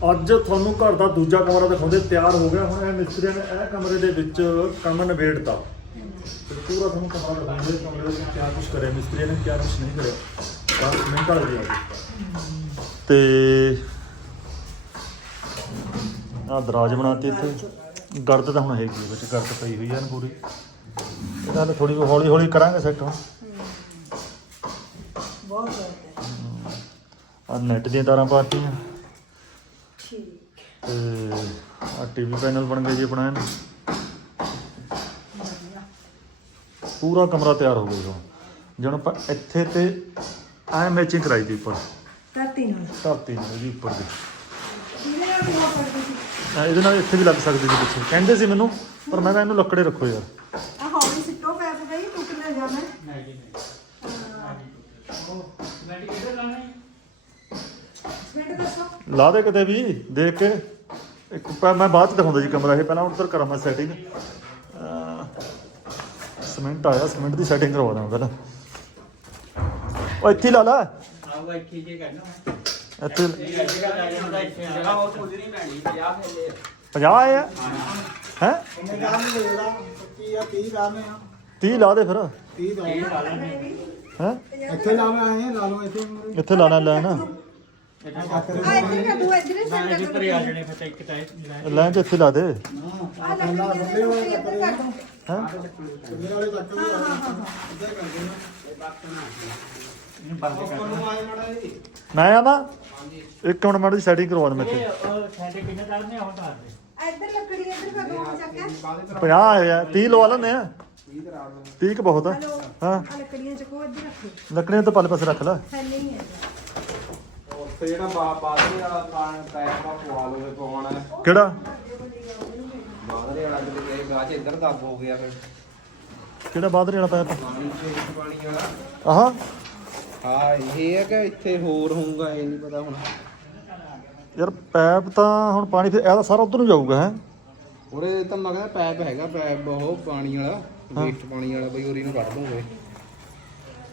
ਅੱਜ ਤੁਹਾਨੂੰ ਘਰ ਦਾ ਦੂਜਾ ਕਮਰਾ ਦਿਖਾਉਂਦੇ ਤਿਆਰ ਹੋ ਗਿਆ ਹੁਣ ਇਹ ਮਿਸਤਰੀਆਂ ਨੇ ਇਹ ਕਮਰੇ ਦੇ ਵਿੱਚ ਕੰਮ ਨਿਬੇੜਤਾ। ਤੇ ਪੂਰਾ ਤੁਹਾਨੂੰ ਕਮਰਾ ਦਿਖਾਉਂਦੇ ਕਮਰੇ ਦੇ ਵਿੱਚ ਕਿਆ ਕੁਝ ਕਰਿਆ ਮਿਸਤਰੀਆਂ ਨੇ ਕਿਆ ਕੁਝ ਨਹੀਂ ਕਰਿਆ। 10 ਮਿੰਟ ਵਾਲੇ ਦੀ ਤੇ ਆ ਦਰਾਜ ਬਣਾਤੀ ਇੱਥੇ। ਗਰਦ ਤਾਂ ਹੁਣ ਹੈਗੀ ਵਿੱਚ ਗਰਦ ਪਈ ਹੋਈ ਹੈ ਨਾ ਪੂਰੀ। ਇਹਦਾ ਹਲੇ ਥੋੜੀ ਹੌਲੀ ਹੌਲੀ ਕਰਾਂਗੇ ਸੈੱਟ ਹੁਣ। ਬਹੁਤ ਆ ਨੈਟ ਦੀਆਂ ਤਾਰਾਂ ਪਾਤੀਆਂ। ਤੇ ਆ ਟੀਵੀ ਪੈਨਲ ਬਣ ਗਏ ਜੀ ਆਪਣਾ ਵਧੀਆ ਪੂਰਾ ਕਮਰਾ ਤਿਆਰ ਹੋ ਗਿਆ ਹੁਣ। ਜਦੋਂ ਆਪਾਂ ਇੱਥੇ ਤੇ ਐ ਮੈਚਿੰਗ ਕਰਾਈ ਦੀ ਉੱਪਰ। ਧਰਤੀ ਨਾਲ। ਧਰਤੀ ਨਾਲ ਇਹਦੀ ਉੱਪਰ ਦੀ। ਨਾਲ ਸੀ ਐਂ ਇਹਦੇ ਨਾਲ ਇੱਥੇ ਵੀ ਲੱਗ ਸਕਦੀ ਸੀ ਪਿੱਛੇ। ਕਹਿੰਦੇ ਸੀ ਮੈਨੂੰ ਪਰ ਮੈਂ ਤਾਂ ਇਹਨੂੰ ਲੱਕੜੇ ਰੱਖੋ ਯਾਰ। ਆ ਹੌਲੀ ਸਿੱਟੋ ਪੈਪ ਗਈ ਟੁੱਟ ਨਾ ਜਾਣਾ ਮਿੰਟ ਦੱਸੋ ਲਾ ਦੇ ਕਿਤੇ ਵੀ ਦੇਖ ਕੇ। ਇੱਕ ਪਾ- ਮੈਂ ਬਾਅਦ ਚ ਦਿਖਾਉਂਦਾ ਜੀ ਕਮਰਾ ਇਹ ਪਹਿਲਾਂ ਉੱਧਰ ਕਰਾਂ ਮੈਂ ਸੈਟਿੰਗ ਸਿਮੈਂਟ ਆਇਆ ਸਿਮੈਂਟ ਦੀ ਸੈਟਿੰਗ ਕਰਵਾ ਦਾਂ ਪਹਿਲਾਂ। ਉਹ ਇੱਥੇ ਲਾ ਲਾ। ਆਊਗਾ ਇੱਥੇ ਜੇ ਕਰਨਾ ਇੱਥੇ ਇਹ ਜਗ੍ਹਾ ਲੈ ਜਾਂਦਾ ਇੱਥੇ ਜਗ੍ਹਾ ਹੋਰ ਖੁੱਲ ਨਹੀਂ ਪੈਣੀ 50 ਫੇਲੇ 50 ਆਏ ਆ ਹੈ ਕਿੰਨੇ ਗਾਮ ਦੇ ਲਾ 25 ਜਾਂ 30 ਗਾਮ ਆ। 30 ਲਾ ਦੇ ਫਿਰ। 30 ਦਾ ਇਹ ਲਾ ਲੈਣੇ ਹੈ? ਇੱਥੇ ਲਾਵੇਂ ਆਏ ਲਾ ਲਓ ਇੱਥੇ। ਇੱਥੇ ਲਾਣਾ ਲੈ ਨਾ। ਇਹ ਆ ਇੱਧਰ ਕਰ ਦੋ ਹੀ ਸੈੱਟ ਕਰ ਲੈਣ ਚ ਇੱਥੇ ਲਾ ਦੇ। ਆ ਇੱਧਰ ਕਰ ਦੋ ਹੈ? ਆ ਨੂੰ ਮੈਂ ਆ ਇੱਕ ਮਿੰਟ ਮਾੜੀ ਸੈਟਿੰਗ ਕਰਵਾ ਦੇ ਮੈਂ ਇੱਧਰ ਲੱਕੜੀ ਇੱਧਰ ਕਰ ਦੋ ਚੱਕ ਕੇ 50 ਆਏ ਆ 30 ਲਵਾ ਲੈਂਦੇ ਆ। 30 ਕੁ ਬਹੁਤ ਆ। ਹਾਂ। ਆ ਲੱਕੜੀਆਂ ਚੱਕੋ ਇੱਧਰ ਰੱਖੋ। ਲੱਕੜੀਆਂ ਤਾਂ ਪਾਲੇ ਪਾਸੇ ਰੱਖ ਲੈ। ਥੱਲੇ ਹੀ ਹੈ ਉੱਥੇ ਜਿਹੜਾ ਬਾ ਬਾਦਰੇ ਵਾਲਾ ਪਾਣ ਪੈਰ ਦਾ ਪਵਾ ਲੋਗੇ ਪਵਾਉਣਾ ਹੈ। ਕਿਹੜਾ? ਬਾਦਰੇ ਵਾਲਾ ਕਿਤੇ ਗਏ ਗਾਚ ਇੱਧਰ ਦੱਬ ਹੋ ਗਿਆ ਫਿਰ। ਕਿਹੜਾ ਬਾਦਰੇ ਵਾਲਾ ਪੈਪ ਪਾਣੀ ਚ ਪਾਣੀ ਵਾਲਾ। ਆਹਾ। ਹਾਂ ਇਹ ਹੈ ਕਿ ਇੱਥੇ ਹੋਰ ਹੋਊਗਾ ਇਹ ਨਹੀਂ ਪਤਾ ਹੁਣ। ਯਾਰ ਪੈਪ ਤਾਂ ਹੁਣ ਪਾਣੀ ਫਿਰ ਇਹਦਾ ਸਾਰਾ ਉਧਰ ਨੂੰ ਜਾਊਗਾ ਹੈ? ਉਰੇ ਤਾਂ ਮੈਂ ਕਹਿੰਦਾ ਪੈਪ ਹੈਗਾ ਪੈਪ ਉਹ ਪਾਣੀ ਵਾਲਾ ਵੇਸਟ ਪਾਣੀ ਵਾਲਾ ਬਈ ਉਰੀ ਨੂੰ ਕੱਢ ਦੋਗੇ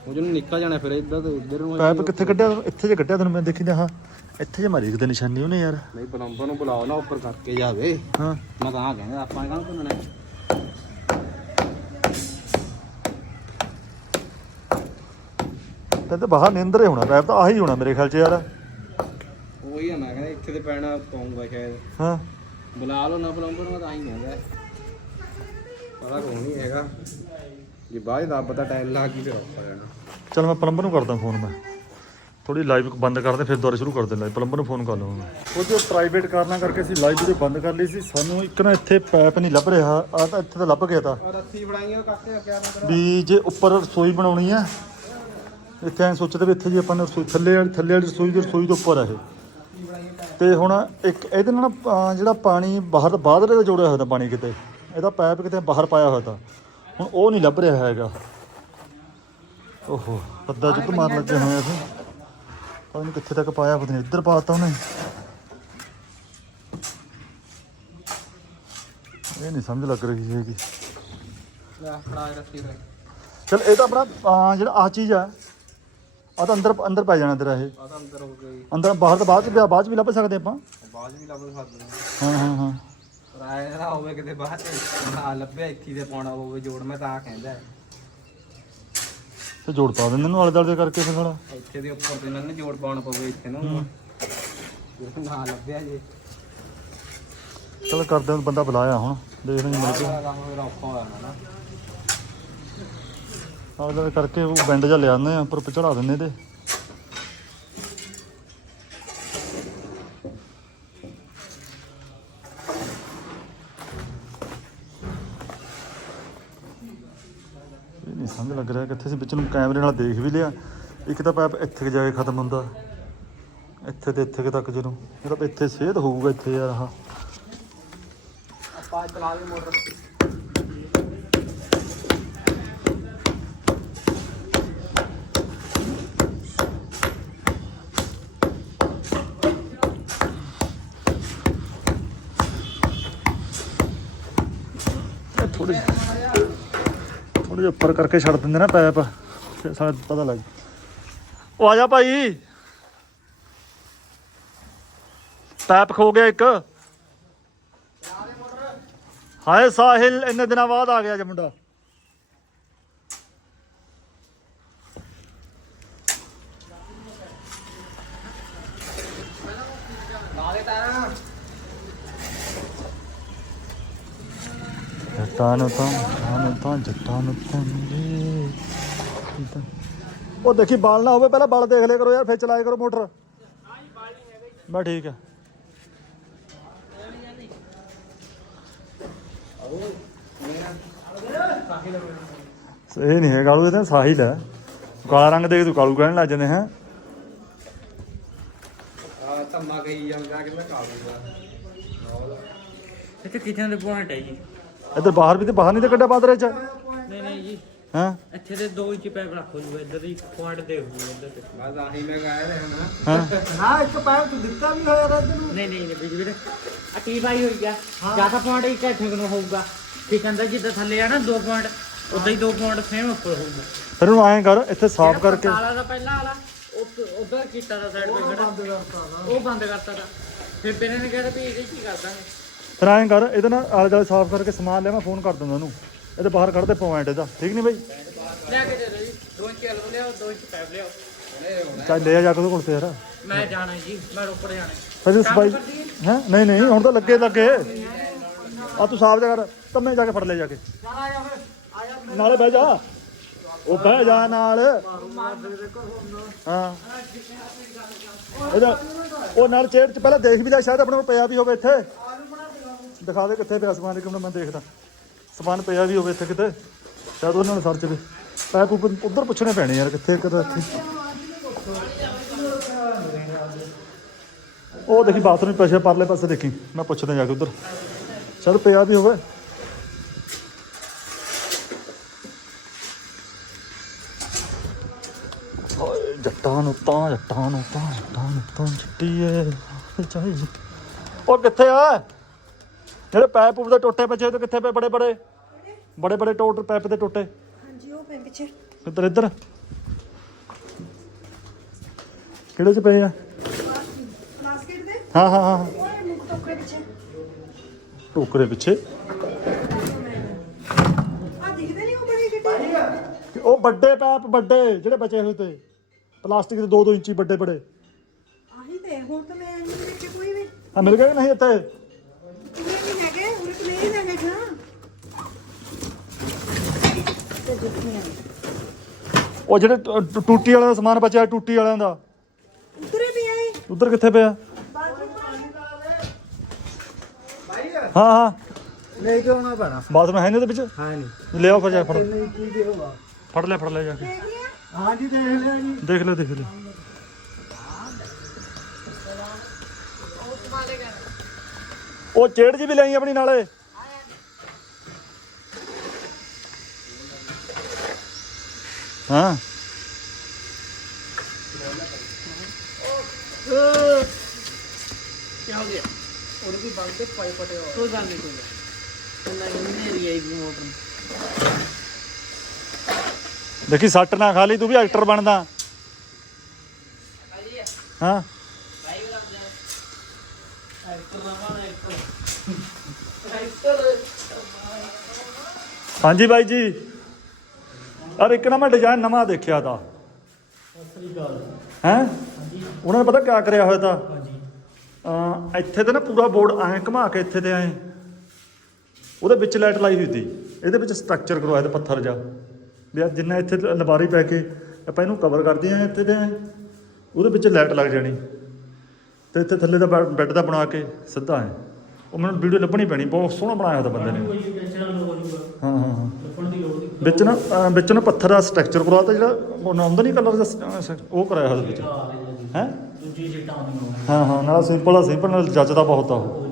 ਉਹ ਜਿਹਨੂੰ ਨਿਕਲ ਜਾਣਾ ਫਿਰ ਇੱਧਰ ਤੇ ਉੱਧਰ ਨੂੰ ਪੈਪ ਕਿੱਥੇ ਕੱਢਿਆ? ਇੱਥੇ ਜੇ ਕੱਢਿਆ ਤੈਨੂੰ ਮੈਂ ਦੇਖੀ ਜਾ ਹਾਂ। ਇੱਥੇ ਜੇ ਮਾਰੀ ਕਿਤੇ ਨਿਸ਼ਾਨੀ ਉਹਨੇ ਯਾਰ। ਨਹੀਂ ਪਲੰਬਰ ਨੂੰ ਬੁਲਾਓ ਨਾ ਉੱਪਰ ਕਰਕੇ ਜਾਵੇ। ਹਾਂ। ਮੈਂ ਤਾਂ ਕਹਿੰਦਾ ਆਪਾਂ ਨੇ ਕਾਹਨੂੰ ਭੰਨਣਾ ਕਹਿੰਦੇ ਬਾਹਰ ਨਿੰਦਰੇ ਹੋਣਾ ਪੈਪ ਤਾਂ ਆਹੀ ਹੋਣਾ ਮੇਰੇ ਖਿਆਲ ਚ ਯਾਰ। ਉਹੀ ਆ ਮੈਂ ਕਹਿੰਦਾ ਇੱਥੇ ਤੇ ਪੈਣਾ ਪਾਉਂਗਾ ਸ਼ਾਇਦ। ਹਾਂ। ਬੁਲਾ ਲਓ ਨਾ ਪਲੰਬਰ ਨੂੰ ਤਾਂ ਹੀ ਕਹਿੰਦਾ। ਪਤਾ ਕੋਈ ਨਹੀਂ ਹੈਗਾ। ਜੇ ਬਾਅਦ ਦਾ ਪਤਾ ਟਾਈਮ ਲਾ ਕੇ ਫਿਰ ਔਖਾ ਜਾਣਾ। ਚਲ ਮੈਂ ਪਲੰਬਰ ਨੂੰ ਕਰਦਾ ਫੋਨ ਮੈਂ। ਥੋੜੀ ਲਾਈਵ ਬੰਦ ਕਰਦੇ ਫਿਰ ਦੁਬਾਰਾ ਸ਼ੁਰੂ ਕਰ ਦੇ ਲਾਈਵ ਪਲੰਬਰ ਨੂੰ ਫੋਨ ਕਰ ਲਵਾਂਗਾ ਉਹ ਜੋ ਪ੍ਰਾਈਵੇਟ ਕਾਰਨਾਂ ਕਰਕੇ ਅਸੀਂ ਲਾਈਵ ਵੀਡੀਓ ਬੰਦ ਕਰ ਲਈ ਸੀ ਸਾਨੂੰ ਇੱਕ ਨਾ ਇੱਥੇ ਪੈਪ ਨਹੀਂ ਲੱਭ ਰਿਹਾ। ਆ ਤਾਂ ਇੱਥੇ ਤਾਂ ਲੱਭ ਗਿਆ ਤਾਂ। ਆ ਰੱਸੀ ਬਣਾਈਆਂ ਕਾਕੇ ਕਿਆ ਨਾ ਵੀ ਜੇ ਉੱਪਰ ਰਸੋਈ ਬਣਾਉਣੀ ਆ ਇੱਥੇ ਐ ਸੋਚਦੇ ਵੀ ਇੱਥੇ ਜੇ ਆਪਾਂ ਨੇ ਰਸੋਈ ਥੱਲੇ ਵਾਲੀ ਥੱਲੇ ਵਾਲੀ ਰਸੋਈ ਦੀ ਰਸੋਈ ਦੇ ਉੱਪਰ ਆ ਇਹ। ਤੇ ਹੁਣ ਇੱਕ ਇਹਦੇ ਨਾਲ ਨਾ, ਅਹ, ਜਿਹੜਾ ਪਾਣੀ ਬਾਹਰ ਬਾਹਰ ਦਾ ਜੋੜਿਆ ਹੋਇਆ ਤਾਂ ਪਾਣੀ ਕਿਤੇ ਇਹਦਾ ਪਾਈਪ ਕਿਤੇ ਬਾਹਰ ਪਾਇਆ ਹੋਇਆ ਤਾਂ। ਹੁਣ ਉਹ ਨਹੀਂ ਲੱਭ ਰਿਹਾ ਹੈਗਾ। ਓਹੋ ਪੱਦਾ ਚੁੱਕ ਮਾਰ ਲੱਗੇ ਹੋਏ ਅਸੀਂ ਪਤਾ ਨਹੀਂ ਕਿੱਥੇ ਤੱਕ ਪਾਇਆ ਪਤਾ ਨਹੀਂ ਇੱਧਰ ਪਾਤਾ ਉਹਨੇ। ਇਹ ਨਹੀਂ ਸਮਝ ਲੱਗ ਰਹੀ ਹੈਗੀ। ਚਲ ਇਹ ਤਾਂ ਆਪਣਾ ਅਹ, ਜਿਹੜਾ ਆ ਚੀਜ਼ ਆ ਆ ਤਾਂ ਅੰਦਰ ਅੰਦਰ ਪੈ ਜਾਣਾ ਤੇਰਾ ਇਹ। ਆ ਤਾਂ ਅੰਦਰ ਹੋ ਗਈ ਅੰਦਰ ਬਾਹਰ ਤਾਂ ਬਾਅਦ ਚ ਬਾਅਦ ਚ ਵੀ ਲੱਭ ਸਕਦੇ ਆਪਾਂ। ਬਾਅਦ ਵੀ ਲੱਭ ਸਕਦੇ ਹਾਂ ਹਾਂ ਹਾਂ। ਪਰ ਆਏ ਨਾ ਹੋਵੇ ਕਿਤੇ ਬਾਅਦ ਚ ਨਾ ਲੱਭਿਆ ਇੱਥੇ ਦੇ ਪਾਉਣਾ ਹੋਵੇ ਜੋੜ ਮੈਂ ਤਾਂ ਕਹਿੰਦਾ। ਤੇ ਜੋੜ ਪਾ ਦਿੰਦੇ ਨੂੰ ਆਲੇ ਦੁਆਲੇ ਕਰਕੇ ਫਿਰ ਸਾਲਾ। ਇੱਥੇ ਦੇ ਉੱਪਰ ਤੇ ਨਾ ਜੋੜ ਪਾਉਣਾ ਪਵੇ ਇੱਥੇ ਨੂੰ। ਨਾ ਲੱਭਿਆ ਜੇ। ਚਲ ਕਰਦੇ ਹਾਂ ਬੰਦਾ ਬੁਲਾਇਆ ਹੁਣ ਦੇਖਦੇ ਹਾਂ। ਮਿਲ ਕੇ ਆਹ ਕੰਮ ਮੇਰਾ ਔਖਾ ਹੋ ਜਾਣਾ ਨਾ। ਆਲੇ ਦੁਆਲੇ ਕਰਕੇ ਉਹ ਬੈਂਡ ਜਿਹਾ ਲਿਆਉਂਦੇ ਆ ਉੱਪਰ ਚੜਾ ਦਿੰਦੇ ਤੇ ਸਮਝ ਲੱਗ ਰਿਹਾ ਕਿੱਥੇ ਸੀ, ਵਿੱਚ ਨੂੰ ਕੈਮਰੇ ਨਾਲ ਦੇਖ ਵੀ ਲਿਆ। ਇੱਕ ਤਾਂ ਪੈਪ ਇੱਥੇ ਜਾ ਕੇ ਖਤਮ ਹੁੰਦਾ। ਇੱਥੇ ਤੇ ਇੱਥੇ ਤੱਕ ਜਦੋਂ ਇਹਦਾ ਇੱਥੇ ਸੇਧ ਹੋਊਗਾ ਇੱਥੇ ਯਾਰ ਆਹ। ਆਪਾਂ ਚਲਾ ਲਈ ਮੋਟਰ। ਜਿਹਾ ਉੱਪਰ ਕਰਕੇ ਛੱਡ ਦਿੰਦੇ ਨਾ ਪੈਪ, ਫਿਰ ਸਾਡਾ ਪਤਾ ਲੱਗ ਉਹ ਆ ਜਾ ਭਾਈ। ਪੈਪ ਖੋ ਗਿਆ ਇੱਕ। ਹਾਏ ਸਾਹਿਲ, ਇੰਨੇ ਦਿਨਾਂ ਬਾਅਦ ਆ ਗਿਆ ਜੇ ਮੁੰਡਾ। ਜੱਟਾਂ ਨੂੰ ਤਾਂ ਤਾਂ ਜੱਟਾਂ ਨੂੰ ਪੰਗੇ ਉਹ ਦੇਖੀ ਬਾਲ ਨਾ ਹੋਵੇ ਪਹਿਲਾਂ ਬਾਲ ਦੇਖ ਲਿਆ ਕਰੋ ਯਾਰ ਫਿਰ ਚਲਾਇਆ ਕਰੋ ਮੋਟਰ। ਮੈਂ ਠੀਕ ਹੈ ਇਹ ਨਹੀਂ ਹੈ ਕਾਲੂ ਇਹ ਤਾਂ ਸਾਹਿਲ ਹੈ ਕਾਲਾ ਰੰਗ ਦੇਖ ਤੂੰ ਕਾਲੂ ਕਹਿਣ ਲੱਗ ਜਾਂਦੇ ਹੈ? ਆ ਧੰਮਾ ਗਈ ਜਾਂਦਾ ਕਿ ਮੈਂ ਕਾਬੂਗਾ ਇੱਥੇ ਕਿਚਨ ਦੇ ਪੁਆਇੰਟ ਹੈ ਜੀ। ਇੱਧਰ ਬਾਹਰ ਵੀ ਤੇ ਬਾਹਰ ਨਹੀਂ ਤੇ ਕੱਢਿਆ ਬਾਦਰੇ ਚ? ਨਹੀਂ ਨਹੀਂ ਜੀ। ਹਾਂ? ਇੱਥੇ ਦੇ 2 ਇੰਚ ਪੈਪ ਰੱਖੋ ਜੀ ਇੱਧਰ ਦੀ ਪੁਆਇੰਟ ਦੇ ਹੋਊ ਇੱਧਰ ਤੇ। ਬਸ ਆਹੀ ਮੈਂ ਕਹਿ ਰਿਹਾ ਹਾਂ? ਹਾਂ ਇੱਕ ਪੈਰ ਤੂੰ ਦਿੱਤਾ ਵੀ ਹੋਇਆ ਰੱਦ ਨੂੰ। ਨਹੀਂ ਨਹੀਂ ਨਹੀਂ ਵੀਰ ਆ ਟੀ ਬਾਈ ਹੋਈ ਆ? ਜਾਂ ਤਾਂ ਪੁਆਇੰਟ ਇੱਕ ਇੱਥੇ ਨੂੰ ਹੋਊਗਾ? ਕਿਚਨ ਦਾ ਜਿੱਦਾਂ ਥੱਲੇ ਆ ਨਾ 2 ਪੁਆਇੰਟ ਉਦਾਂ ਹੀ 2 ਪੁਆਇੰਟ ਸੇਮ ਉੱਪਰ ਹੋਊਗਾ। ਫਿਰ ਉਹਨੂੰ ਐਂ ਕਰ ਇੱਥੇ ਸਾਫ਼ ਕਰਕੇ। ਕਾਲਾ ਦਾ ਪਹਿਲਾ ਵਾਲਾ ਉਧਰ ਕੀਤਾ ਦਾ ਸਾਈਡ ਤੇ ਖੜਾ ਉਹ ਬੰਦ ਕਰਤਾ ਦਾ। ਫਿਰ ਬਿਨੇ ਨੇ ਕਿਹਾ ਵੀ ਇਹਦੇ ਚ ਹੀ ਕਰ ਦਾਂਗੇ? ਫਿਰ ਐਂ ਕਰ ਇਹਦੇ ਨਾਲ ਆਲੇ ਦੁਆਲੇ ਸਾਫ਼ ਕਰਕੇ ਸਮਾਨ ਲਿਆ ਮੈਂ ਫੋਨ ਕਰ ਦਿੰਦਾ ਉਹਨੂੰ। ਇਹਦੇ ਬਾਹਰ ਕੱਢ ਦੇ ਪੁਆਇੰਟ ਇਹਦਾ ਠੀਕ ਨਹੀਂ ਬਾਈ? ਲੈ ਕੇ ਦੇ ਦਿਓ ਜੀ 2 ਇੰਚ ਅਲਮ ਲਿਆਓ 2 ਇੰਚ ਪੈਪ ਲਿਆਓ। ਚੱਲ ਲੈ ਜਾ ਕੇ ਉਹਦੇ ਕੋਲ ਤੇ ਯਾਰ ਮੈਂ ਜਾਣਾ ਜੀ ਮੈਂ ਰੋਪੜ ਜਾਣਾ ਫਿਰ ਸਫ਼ਾਈ ਹੈ? ਨਹੀਂ ਨਹੀਂ ਹੁਣ ਤਾਂ ਲੱਗੇ ਲੱਗੇ। ਆ ਤੂੰ ਸਾਫ਼ ਜਾ ਕਰ ਕੰਮੇ ਜਾ ਕੇ ਫੜ ਲੈ ਜਾ ਕੇ। ਨਾਲੇ ਬਹਿ ਜਾ। ਉਹ ਬਹਿ ਜਾ ਨਾਲ। ਹਾਂ। ਇਹਦਾ ਉਹ ਨਾਲ ਚੇੜ ਚ ਪਹਿਲਾਂ ਦੇਖ ਵੀ ਲੈ ਸ਼ਾਇਦ ਆਪਣੇ ਕੋਲ ਪਿਆ ਵੀ ਹੋਵੇ ਇੱਥੇ। ਦਿਖਾ ਦੇ ਕਿੱਥੇ ਪਿਆ ਸਮਾਨ ਕਿਉਂ ਮੈਂ ਦੇਖਦਾ। ਸਮਾਨ ਪਿਆ ਵੀ ਹੋਵੇ ਇੱਥੇ ਕਿਤੇ, ਸ਼ਾਇਦ ਉਹਨਾਂ ਨੇ ਸਰਚ ਵੀ ਪੈਪ ਉਧਰ ਪੁੱਛਣੇ ਪੈਣੇ ਯਾਰ, ਕਿੱਥੇ ਕਿਤੇ ਇੱਥੇ। ਉਹ ਦੇਖੀ, ਬਾਥਰੂਮ ਪਿਛੇ ਪਰਲੇ ਪਾਸੇ ਦੇਖੀ। ਮੈਂ ਪੁੱਛਦਾ ਜਾ ਕੇ ਉਧਰ। ਚਲ ਪਿਆ ਵੀ ਹੋਵੇ। ਜੱਟਾਂ ਨੂੰ ਤਾਂ, ਜੱਟਾਂ ਨੂੰ ਤਾਂ, ਜੱਟਾਂ ਨੂੰ ਤਾਂ ਜੱਟੀਏ ਚਾਹੀ ਉਹ ਕਿੱਥੇ ਆ? ਜਿਹੜੇ ਪੈਪ ਪੂਪ ਦੇ ਟੋਟੇ ਬੱਚੇ ਤੇ ਕਿੱਥੇ ਪਏ? ਬੜੇ ਬੜੇ। ਬੜੇ ਬੜੇ ਟੋਟ ਪੈਪ ਦੇ ਟੋਟੇ। ਹਾਂਜੀ ਉਹ ਪੈ ਪਿੱਛੇ। ਇੱਧਰ ਇੱਧਰ। ਕਿਹੜੇ ਚ ਪਏ ਆ? ਪਲਾਸਟਿਕ ਦੇ? ਹਾਂ ਹਾਂ ਹਾਂ। ਉਹ ਟੋਕਰੇ ਪਿੱਛੇ। ਟੋਕਰੇ ਪਿੱਛੇ। ਆ ਦਿਖਦੇ ਨਹੀਂ ਉਹ ਬੜੀ ਗੱਡੀ? ਤੇ ਉਹ ਵੱਡੇ ਪੈਪ ਵੱਡੇ ਜਿਹੜੇ ਬਚੇ ਹੋਏ ਤੇ। ਪਲਾਸਟਿਕ ਦੇ 2-2 ਇੰਚੀ ਵੱਡੇ ਬੜੇ। ਆਹੀ ਤੇ ਹੁਣ ਤਾਂ ਮੈਂ ਨਹੀਂ ਦੇਖੇ ਕੋਈ ਵੀ। ਆ ਮਿਲ ਗਏ ਨਹੀਂ ਇੱਥੇ ਕਿੰਨੇ ਨਹੀਂ ਹੈਗੇ ਹੁਣ ਕਿ ਨਹੀਂ ਹੈਗੇ ਨਾ ਤੇ ਦੇਖੀਆਂ ਉਹ ਜਿਹੜੇ ਟੂ- ਟੂ- ਟੂਟੀ ਵਾਲਾ ਦਾ ਸਮਾਨ ਬਚਿਆ ਟੂਟੀ ਵਾਲਿਆਂ ਦਾ। ਉਧਰੇ ਵੀ ਆਏ। ਉਧਰ ਕਿੱਥੇ ਪਿਆ? ਹਾਂ ਹਾਂ। ਲੈ ਕੇ ਆਉਣਾ ਪੈਣਾ। ਬਾਥਰੂਮ ਹੈ ਨਹੀਂ ਉਹਦੇ ਵਿੱਚ? ਹਾਂ ਨਹੀਂ। ਲਿਆਓ ਫਿਰ ਜਾ ਕੇ ਫੜ। ਨਹੀਂ ਕੀ ਦੇ ਹੋਗਾ ਫੜ ਲੈ ਫੜ ਲੈ ਜਾ ਕੇ। ਹਾਂ ਜੀ ਦੇਖ ਲਿਆ ਜੀ। ਦੇਖ ਲੈ ਦੇਖ ਲੈ। ਉਹ ਚੇੜ ਜੀ ਵੀ ਲਈ ਆਪਣੀ ਨਾਲੇ। ਹਾਂ। ਕੀ ਹੋ ਗਿਆ ਉਹਦੇ ਵੀ ਬੰਦ ਤੇ ਪਾਈ ਪਟੇ ਹੋ ਕੋਈ ਗੱਲ ਨਹੀਂ ਕੋਈ ਗੱਲ ਅੰਨਾ ਨੇਰੀ ਆਈ ਮੋਟਰ ਦੇਖੀ, ਸੱਟ ਨਾ ਖਾ ਲਈ, ਤੂੰ ਵੀ ਐਕਟਰ ਬਣਦਾ। ਹਾਂ। ਹਾਂਜੀ ਬਾਈ ਜੀ। ਅਰ ਇੱਕ ਨਾ ਮੈਂ ਡਿਜ਼ਾਈਨ ਨਵਾਂ ਦੇਖਿਆ ਤਾਂ। ਹੈ? ਉਹਨਾਂ ਨੇ ਪਤਾ ਕਿਆ ਕਰਿਆ ਹੋਇਆ ਤਾਂ? ਅਹ ਇੱਥੇ ਤੇ ਨਾ ਪੂਰਾ ਬੋਰਡ ਐਂ ਘੁਮਾ ਕੇ ਇੱਥੇ ਤੇ ਐਂ। ਉਹਦੇ ਵਿੱਚ ਲਾਈਟ ਲਾਈ ਹੋਈ ਸੀ ਇਹਦੇ ਵਿੱਚ ਸਟਰਕਚਰ ਕਰਵਾਇਆ ਤੇ ਪੱਥਰ ਜਾ ਵੀ ਜਿੰਨਾ ਇੱਥੇ ਲਬਾਰੀ ਪੈ ਕੇ ਆਪਾਂ ਇਹਨੂੰ ਕਵਰ ਕਰਦੇ ਆ ਇੱਥੇ ਤੇ ਉਹਦੇ ਵਿੱਚ ਲਾਈਟ ਲੱਗ ਜਾਣੀ। ਤੇ ਇੱਥੇ ਥੱਲੇ ਦਾ ਬੈੱਡ ਦਾ ਬਣਾ ਕੇ ਸਿੱਧਾ ਹੈ ਉਹ ਮੈਨੂੰ ਵੀਡੀਓ ਲੱਭਣੀ ਪੈਣੀ। ਬਹੁਤ ਸੋਹਣਾ ਬਣਾਇਆ ਹੋਇਆ ਬੰਦੇ ਨੇ। ਹਾਂ ਹਾਂ ਹਾਂ। ਵਿੱਚ ਨਾ ਅਹ ਵਿੱਚ ਨਾ ਪੱਥਰ ਦਾ ਸਟਰਕਚਰ ਕਰਵਾਤਾ ਜਿਹੜਾ ਉਹ ਨਾ ਹੁੰਦਾ ਨਹੀਂ ਕਲਰ ਦਾ ਸ- ਉਹ ਕਰਾਇਆ ਹੋਇਆ ਵਿੱਚ। ਹੈ? ਦੂਜੀ ਹਾਂ ਹਾਂ ਨਾਲ ਸਿੰਪਲ ਆ ਸਿੰਪਲ ਨਾਲ ਜੱਜਦਾ ਬਹੁਤ ਆ ਉਹ।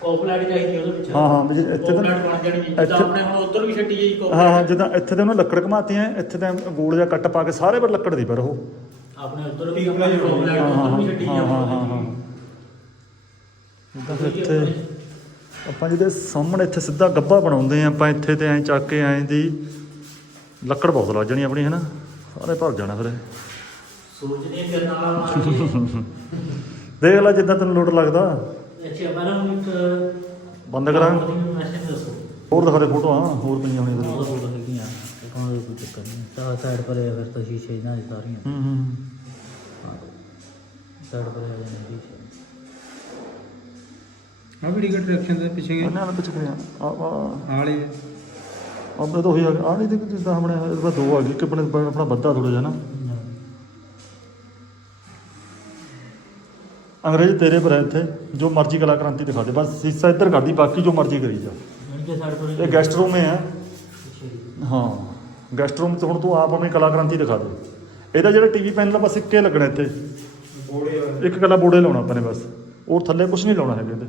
ਕੋਪਲਾਈਟ ਚਾਹੀਦੀ ਉਹਦੇ ਵਿੱਚ। ਹਾਂ ਹਾਂ ਵੀ ਜੇ ਇੱਥੇ ਤਾਂ ਕੋਪਲਾਈਟ ਬਣ ਜਾਣੀ ਜਿੱਦਾਂ ਇੱਥੇ- ਆਪਣੇ ਹੁਣ ਉਧਰ ਵੀ ਛੱਡੀ ਜਾਈ ਹਾਂ ਹਾਂ ਜਿੱਦਾਂ ਇੱਥੇ ਤੇ ਉਹਨੂੰ ਲੱਕੜ ਘਮਾਤੀ ਹੈ ਇੱਥੇ ਤੇ ਗੋਲ ਜਿਹਾ ਕੱਟ ਪਾ ਕੇ ਸਾਰੇ ਪਰ ਲੱਕੜ ਦੀ ਪਰ ਉਹ। ਆਪਣੇ ਉਧਰ ਵੀ ਕੋਪਲਾਈਟ ਹਾਂ ਹਾਂ ਉਧਰ ਵੀ ਛੱਡੀ ਹਾਂ ਹਾਂ ਹਾਂ ਹਾਂ। ਜਿੱਦਾਂ ਫਿਰ ਇੱਥੇ ਆਪਾਂ ਜਿਹਦੇ ਸਾਹਮਣੇ ਇੱਥੇ ਸਿੱਧਾ ਗੱਬਾ ਬਣਾਉਂਦੇ ਆ ਆਪਾਂ ਇੱਥੇ ਤੇ ਐਂ ਚੱਕ ਕੇ ਐਂ ਦੀ ਲੱਕੜ ਬਹੁਤ ਲੱਗ ਜਾਣੀ ਆਪਣੀ ਹੈ ਨਾ ਸਾਰੇ ਭਰ ਜਾਣਾ ਫਿਰ ਕਿਰਨਾਂ ਨਾਲ ਮਾਰ ਦੇਖ ਲੈ ਜਿੱਦਾਂ ਤੈਨੂੰ ਲੋਡ ਲੱਗਦਾ। ਅੱਛਾ ਇੱਕ ਬੰਦ ਕਰਾਂ। ਮੈਸੇਜ ਦੱਸੋ। ਹੋਰ ਦਿਖਾ ਦੇ ਫੋਟੋਆਂ ਹੋਰ ਪਈਆਂ ਹੋਣੀਆਂ ਤੇਰੇ ਉਹ ਫੋਟੋ ਹੈਗੀਆਂ। ਕੋਈ ਕੋਈ ਚੱਕਰ ਨਹੀਂ। ਤਾਂ ਸਾਈਡ ਪਰ ਫਿਰ ਤਾਂ ਸ਼ੀਸ਼ੇ ਦੀ ਸਾਰੀਆਂ। ਹੂੰ ਹੂੰ ਸਾਈਡ ਪਰ ਆ ਜਾਂਦੇ ਸ਼ੀਸ਼ੇ। ਆ ਵੀ ਟਿਕਟ ਰਿਐਕਸ਼ਨ ਦੇ ਪਿੱਛੇ ਗਏ ਇਹਨਾਂ ਨਾਲ ਪਿੱਛੇ ਕਰਿਆ ਆ ਆ। ਆਲੇ ਆਪਣੇ ਤਾਂ ਉਹੀ ਆ ਗਿਆ। ਆਹ ਨਹੀਂ ਤੇ ਜਿੱਦਾਂ ਆਪਣੇ ਇਹਦੇ ਬਾਅਦ ਦੋ ਆ ਗਈ ਕਿ ਆਪਣੇ ਆਪਣਾ ਬੱਦਾ ਥੋੜਾ ਜਿਹਾ ਨਾ। ਅੰਗਰੇਜ਼ ਤੇਰੇ ਪਰ ਹੈ ਇੱਥੇ। ਜੋ ਮਰਜ਼ੀ ਕਲਾ ਕ੍ਰਾਂਤੀ ਦਿਖਾ ਦੇ। ਬਸ ਸੀਸਾ ਇੱਧਰ ਕਰਦੀ ਬਾਕੀ ਜੋ ਮਰਜ਼ੀ ਕਰੀ ਜਾ। ਕਿ ਇਹ ਗੈਸਟ ਰੂਮ ਹੈ ਹਾਂ। ਗੈਸਟ ਰੂਮ ਤੇ ਹੁਣ ਤੂੰ ਆਪ ਆਪਣੀ ਕਲਾ ਕ੍ਰਾਂਤੀ ਦਿਖਾ ਦੇ। ਇਹਦਾ ਜਿਹੜਾ ਟੀਵੀ ਪੈਨਲ ਆ ਬਸ ਇੱਕੇ ਲੱਗਣਾ ਇੱਥੇ। ਇੱਕ ਕੱਲਾ ਬੋੜੇ ਲਾਉਣਾ ਆਪਾਂ ਨੇ ਬਸ। ਹੋਰ ਥੱਲੇ ਕੁਝ ਨਹੀਂ ਲਾਉਣਾ ਹੈਗਾ ਇਹਦੇ।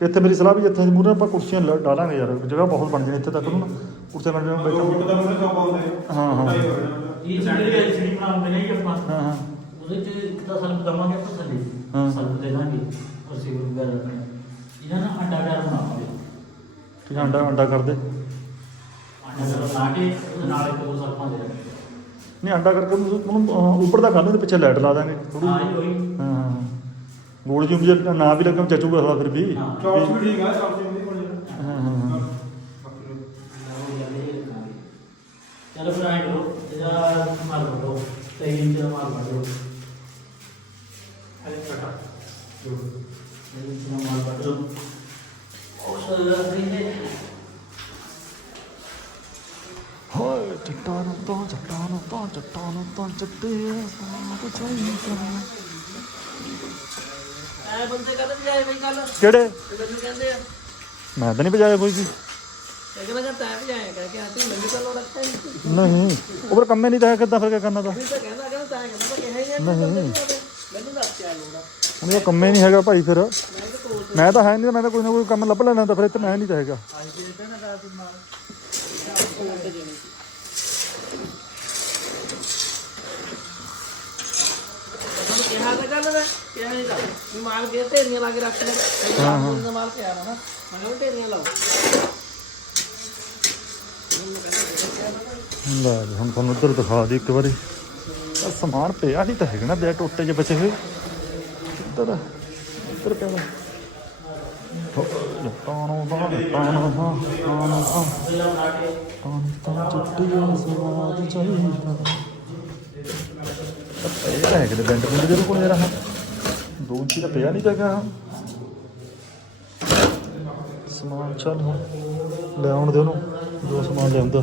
ਤੇ ਇੱਥੇ ਮੇਰੀ ਸਲਾਹ ਵੀ ਇੱਥੇ ਮੂਹਰੇ ਆਪਾਂ ਕੁਰਸੀਆਂ ਲਾ- ਡਾਲਾਂਗੇ ਯਾਰ ਜਗ੍ਹਾ ਬਹੁਤ ਬਣ ਜਾਣੀ ਇੱਥੇ ਤੱਕ ਨੂੰ ਨਾ ਕੁਰਸੀਆਂ ਬਣ ਜਾਣ ਬੈਠਾਂਗੇ ਹਾਂ। ਹਾਂ ਇਹ ਸਾਡੇ ਐਲਸੀਡੀ ਬਣਾਉਂਦੇ ਨੇ ਜੀ ਆਪਾਂ। ਹਾਂ ਹਾਂ। ਉਹਦੇ ਚ ਇੱਕ ਤਾਂ ਸਾਨੂੰ ਦਵਾਂਗੇ ਆਪਾਂ ਥੱਲੇ। ਹਾਂ। ਸਾਨੂੰ ਦੇ ਦਾਂਗੇ ਕੁਰਸੀ ਵਗੈਰਾ ਰੱਖਣੀ। ਇਹਨਾਂ ਨਾਲ ਅੰਡਾ ਘਰ ਬਣਾਵਾਂਗੇ। ਠੀਕ ਆ, ਅੰਡਾ ਅੰਡਾ ਕਰ ਦੇ ਅੰਡਾ ਘਰ ਬਣਾ ਕੇ ਉਹਦੇ ਨਾਲ ਇੱਕ ਹੋਰ ਸਰਪਾਂ ਦੇ ਰੱਖਾਂਗੇ ਨਹੀਂ ਅੰਡਾ ਕਰਕੇ ਉਹਨੂੰ ਉਹਨੂੰ, ਅਹ, ਉੱਪਰ ਦਾ ਕਰ ਦੇ ਤੇ ਪਿੱਛੇ ਲਾਈਟ ਲਾ ਦਾਂਗੇ। ਥੋੜੀ ਹਾਂ ਹਾਂ। ਗੋਲ ਜੀ ਜੇ ਨਾ ਵੀ ਲੱਗਮ ਜਚੂਗਾ ਥੋੜਾ ਫਿਰ ਵੀ। ਹਾਂ ਚੌਕ ਵੀ ਠੀਕ ਆ ਚੌਕ ਵੀ ਕੋਲ ਹਾਂ ਹਾਂ ਹਾਂ। ਚਲੋ ਫਿਰ ਆਏ ਕਰੋ ਇਹਦਾ ਮਾਰ ਲਓ ਤੇ ਇੰਜ ਮਾਰ। ਲਓ ਅਰੇ ਕਟਾ ਜੋ ਇਹ ਮਾਰ ਲਓ ਉਹ ਸਰ ਇਹ ਹੋਏ ਚਟਾਨ ਤੋਂ ਚਟਾਨ ਤੋਂ ਚਟਾਨ ਤੋਂ ਚੱਟੇ ਸਾਹ ਚਾਹੀਦਾ। ਬੰਦੇ ਬਈ ਕੱਲ ਕਿਹੜੇ? ਮੈਨੂੰ ਕਹਿੰਦੇ ਆ ਮੈਂ ਤਾਂ ਨਹੀਂ ਵਜਾਇਆ ਕੋਈ ਕਹਿੰਦਾ ਕਿ ਤੈਂ ਕਿ ਮੈਨੂੰ ਰੱਖਤਾ ਨਹੀਂ ਨਹੀਂ ਉਹ ਫਿਰ ਕੰਮੇ ਨਹੀਂ ਤਾਂ ਕਿੱਦਾਂ ਫਿਰ ਕਿਆ ਕਰਨਾ ਤਾਂ? ਤਾਂ ਕਹਿੰਦਾ ਕਹਿੰਦਾ ਤੈਂ ਕਹਿੰਦਾ ਤਾਂ ਕਿਹਾ ਹੀ ਨਹੀਂ। ਮੈਨੂੰ ਦੱਸ ਕਿਆ ਲੋੜ ਆ। ਹੁਣ ਇਹ ਕੰਮੇ ਨਹੀਂ ਹੈਗਾ ਭਾਈ ਫਿਰ। ਮੈਂ ਤਾਂ ਹੈ ਨਹੀਂ ਮੈਂ ਤਾਂ ਕੋਈ ਨਾ ਕੋਈ ਕੰਮ ਲੱਭ ਲੈਣਾ ਤਾਂ ਫਿਰ ਇੱਥੇ ਮੈਂ ਨਹੀਂ ਤਾਂ ਹੈਗਾ। ਕਿਹਾ ਤਾਂ ਕਿਹਾ ਨਹੀਂ ਤਾਂ ਵੀ ਮਾਲ ਕੇ ਢੇਰੀਆਂ ਲਾ ਕੇ ਰੱਖ ਲੈ ਹਾਂ ਹਾਂ। ਮਾਲ ਪਿਆ ਨਾ। ਮੈਂ ਕਿਹਾ ਵੀ ਢੇਰੀਆਂ ਲਾਓ। ਲੈ ਜੀ, ਹੁਣ ਤੁਹਾਨੂੰ ਉੱਧਰ ਦਿਖਾ ਦੇ ਇੱਕ ਵਾਰੀ। ਆਹ ਸਮਾਨ ਪਿਆ ਨਹੀਂ ਤਾਂ ਹੈਗਾ ਨਾ ਬਿਆ ਟੋਟੇ ਜਿਹੇ ਬਚੇ ਹੋਏ। ਇੱਧਰ ਇੱਧਰ ਪਿਆ ਵਾ। ਟਾਣੋ ਦਾ ਟਾਣੋ ਦਾ ਟਾਣੋ ਦਾ। ਟਾਣ ਤਾਂ ਚੁੱਟੀ ਸਵਾਦ ਚਾਹੀਦਾ। ਇਹ ਤਾਂ ਹੈ ਕਿ ਬੈਂਡ ਬੁੰਡ ਦੇ ਕੋਲ ਯਾਰ ਆਹ ਦੋ ਇੰਚੀ ਦਾ ਪਿਆ ਨਹੀਂ ਹੈਗਾ ਸਮਾਨ ਚੱਲ ਹੁਣ। ਲੈ ਆਉਣ ਦੇ ਉਹਨੂੰ। ਜੋ ਸਮਾਨ ਲਿਆਉਂਦਾ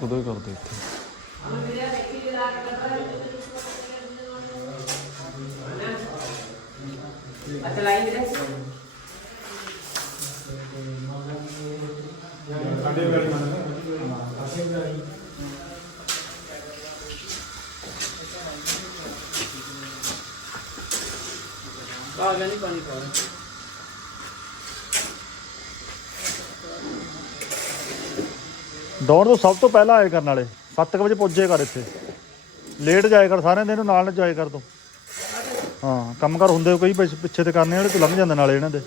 ਕਦੋਂ ਹੀ ਕਰਦੇ ਇੱਥੇ ਅੱਛਾ ਲਾਈਨ ਵੀਰੇ ਆ ਗਿਆ ਨਹੀਂ ਪਾਣੀ ਪਾ ਦੌੜ ਤੋਂ ਸਭ ਤੋਂ ਪਹਿਲਾਂ ਆਏ ਕਰਨ ਵਾਲੇ। 7 ਵਜੇ ਪਹੁੰਚੇ ਕਰ ਇੱਥੇ। ਲੇਟ ਜਾਏ ਕਰ, ਸਾਰਿਆਂ ਦੇ ਇਹਨੂੰ ਨਾਲ ਨਾ ਜਾਏ ਕਰ ਤੂੰ। ਹਾਂ ਕੰਮ ਕਰ ਹੁੰਦੇ ਕਈ ਪਿੱਛ- ਪਿੱਛੇ ਤੇ ਕਰਨੇ ਵਾਲੇ ਤੂੰ ਲੰਘ ਜਾਂਦੇ ਨਾਲੇ ਇਹਨਾਂ ਦੇ।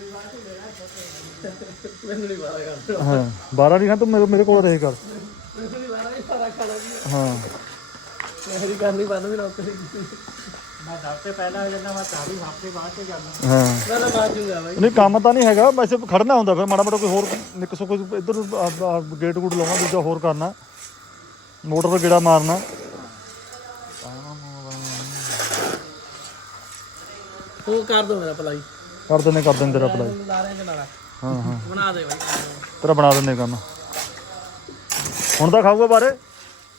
ਹਾਂ 12 ਨਹੀਂ ਖਾਂ ਤੂੰ ਮੇਰੇ ਮੇਰੇ ਕੋਲ ਰਹੇ ਕਰ। ਹਾਂ। ਮੇਰੀ ਕਰਨੀ ਬੰਦ ਵੀ ਨੌਕਰੀ ਮੈਂ ਸਭ ਤੋਂ ਪਹਿਲਾਂ ਆ ਜਾਂਦਾ ਮੈਂ ਚਾਹੀ ਹਫ਼ਤੇ ਬਾਅਦ ਤੇ ਜਾਂਦਾ ਹਾਂ। ਮੈਂ ਤਾਂ ਬਾਅਦ ਜੂਗਾ ਬਾਈ। ਨਹੀਂ ਕੰਮ ਤਾਂ ਨਹੀਂ ਹੈਗਾ ਵੈਸੇ ਖੜਨਾ ਹੁੰਦਾ ਫਿਰ ਮਾੜਾ ਮੋਟਾ ਕੋਈ ਹੋਰ ਨਿੱਕ ਸੋ ਕੋਈ ਇੱਧਰ ਗੇਟ ਗੂਟ ਲਾਉਣਾ ਦੂਜਾ ਹੋਰ ਕਰਨਾ। ਮੋਟਰ ਤੇ ਗੇੜਾ ਮਾਰਨਾ। ਤੂੰ ਕਰ ਦੋ ਮੇਰਾ ਭਲਾਈ ਕਰ ਦਿੰਦੇ ਕਰ ਦਿੰਦੇ ਤੇਰਾ ਲਾ ਰਹੇ ਜਨਾਲਾ। ਹਾਂ ਹਾਂ। ਬਣਾ ਦੇ ਬਾਈ। ਤੇਰਾ ਬਣਾ ਦਿੰਦੇ ਕੰਮ। ਹੁਣ ਤਾਂ ਖਾਊਗਾ ਬਾਰੇ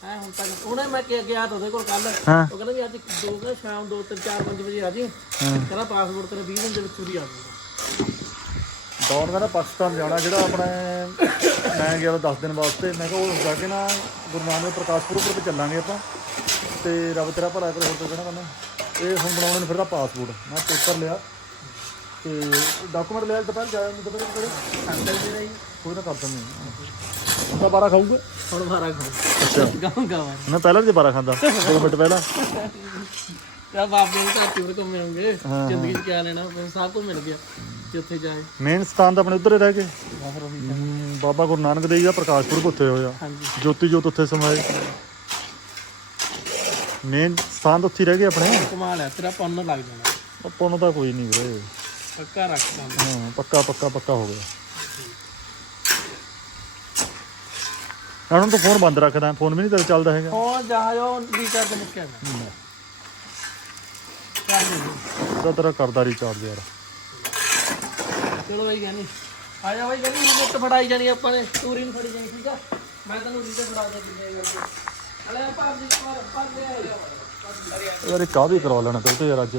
ਹੈ ਹੁਣ ਤੱਕ ਉਹਨੇ ਮੈਂ ਕਿ ਗਿਆ ਤਾਂ ਉਹਦੇ ਕੋਲ ਕੱਲ ਹਾਂ। ਉਹ ਕਹਿੰਦਾ ਵੀ ਅੱਜ ਦੋ ਕੁ ਸ਼ਾਮ 2 3 4 5 ਵਜੇ ਆ ਜੀ। ਕਹਿੰਦਾ ਪਾਸਪੋਰਟ ਤੇਰਾ 20 ਦਿਨ ਦੇ ਵਿੱਚ ਪੂਰੀ ਆ ਜਾਊਗਾ। ਦੌੜ ਕਹਿੰਦਾ ਪਾਕਿਸਤਾਨ ਜਾਣਾ ਜਿਹੜਾ ਆਪਣੇ ਮੈਂ ਗਿਆ 10 ਦਿਨ ਵਾਸਤੇ। ਮੈਂ ਕਿਹਾ ਉਹ ਜਾ ਕੇ ਨਾ ਗੁਰੂ ਨਾਨਕ ਪ੍ਰਕਾਸ਼ ਪੁਰਬ ਤੇ ਚੱਲਾਂਗੇ ਆਪਾਂ। ਤੇ ਰੱਬ ਤੇਰਾ ਭਲਾ ਕਰੇ ਹੋਰ ਤੋਂ ਕਹਿਣਾ ਕਹਿੰਦਾ ਇਹ ਹੁਣ ਬਣਾਉਣ ਨੂੰ ਫਿਰਦਾ ਪਾਸਪੋਰਟ ਮੈਂ ਪੇਪਰ ਲਿਆ। ਤੇ ਡਾਕੂਮੈਂਟ ਲੈ ਦੁਪਹਿਰ ਜਾਇਆ ਨਹੀਂ ਦੁਪਹਿਰ ਕੋਲੇ ਕੋਈ ਨਾ ਕਰ ਦਿੰਦੇ ਤਾਂ 12 ਖਾਊਗਾ? ਹੁਣ ਮਾਰਾ ਖਾਓ ਅੱਛਾ। ਗਾਉਂਗਾ ਮੈਂ ਪਹਿਲਾਂ ਵੀ 12 ਖਾਂਦਾ। 2 ਮਿੰਟ ਪਹਿਲਾਂ। ਯਾ ਬਾਪ ਦੇ ਘਰ ਤੇ ਘੁੰਮੇ ਹੋਣਗੇ। ਹਾਂ, ਜ਼ਿੰਦਗੀ ਚ ਕਿਆ ਲੈਣਾ ਸਭ ਕੁਝ ਮਿਲ ਗਿਆ ਜਿੱਥੇ ਜਾਏ। ਮੇਨ ਸਥਾਨ ਤਾਂ ਆਪਣੇ ਉੱਧਰ ਹੀ ਰਹਿ ਗਏ। ਬਾਬਾ ਗੁਰੂ ਨਾਨਕ ਦੇਵ ਜੀ ਦਾ ਪ੍ਰਕਾਸ਼ ਪੁਰਬ ਉੱਥੇ ਹੋਇਆ। ਜੋਤੀ ਜੋਤ ਉੱਥੇ ਸਮਾਏ। ਮੇਨ ਸਥਾਨ ਤਾਂ ਉੱਥੇ ਹੀ ਰਹਿ ਗਏ ਆਪਣੇ। ਕਮਾਲ ਹੈ ਤੇਰਾ ਪੰਨ ਲੱਗ ਜਾਣਾ। ਆਪਾਂ ਨੂੰ ਤਾਂ ਕੋਈ ਨਹੀਂ ਵੀਰੇ। ਪੱਕਾ ਰੱਖ ਲਾਂ ਹਾਂ ਪੱਕਾ ਪੱਕਾ ਪੱਕਾ ਹੋ ਗਿਆ। ਹੁਣ ਤਾਂ ਫੋਨ ਬੰਦ ਰੱਖਦਾ ਫੋਨ ਵੀ ਨਹੀਂ ਤੇਰਾ ਚੱਲਦਾ ਹੈਗਾ। ਹੋ ਜਾ ਜੋ ਰੀਚਾਰਜ ਮੁੱਕਿਆ ਨਾ ਕਰ ਦੇ ਤਾਂ ਤੇਰਾ ਕਰਦਾ ਰੀਚਾਰਜ ਯਾਰ। ਚਲੋ ਬਾਈ ਗਾਨੀ ਆ ਜਾ ਬਾਈ ਗਾਨੀ ਮੁੱਟ ਫੜਾਈ ਜਾਣੀ ਆਪਾਂ ਨੇ। ਤੂਰੀ ਨੂੰ ਫੜੀ ਜਾਣੀ ਠੀਕ ਆ? ਮੈਂ ਤੈਨੂੰ ਰੀਚੇ ਫੜਾ ਦੇ ਕਿੰਨੇ ਕਰਕੇ ਯਾਰ ਇਹ ਕਾਹ ਵੀ ਕਰਵਾ ਲੈਣਾ ਤੇ ਯਾਰ ਅੱਜ?